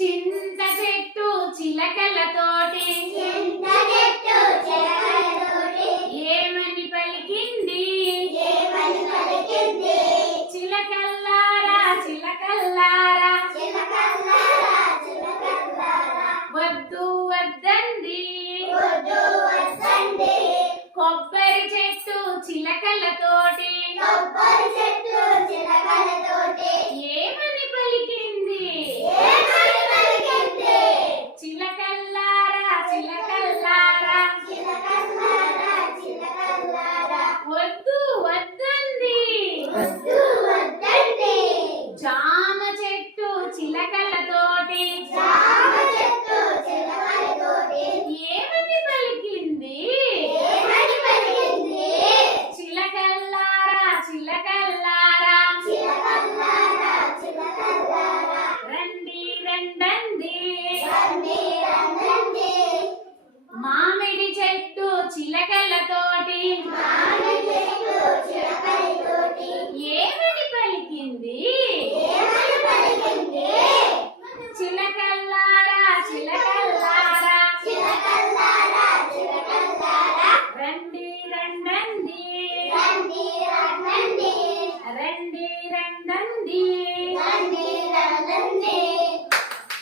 చింత చెట్టు చిలకలతోటి ఏమని పలికింది చిలకల్లారా చిలకల్లారా వద్దు వద్దంది కొబ్బరి చెట్టు చిలకలతోటి ఏమని పలికింది చిలకల్లారా చిలకల్లారా వద్దు వద్దంది జామ చెట్టు చిలకలతోటి ఏమని పలికింది చిలకల్లారా చిలకల్లారా రండి రండండి మామిడి చెట్టు చిలకలతోటి ఏమని పలికింది చిలకల్లారా చిలకల్లారా రండి రండండి రండి రండండి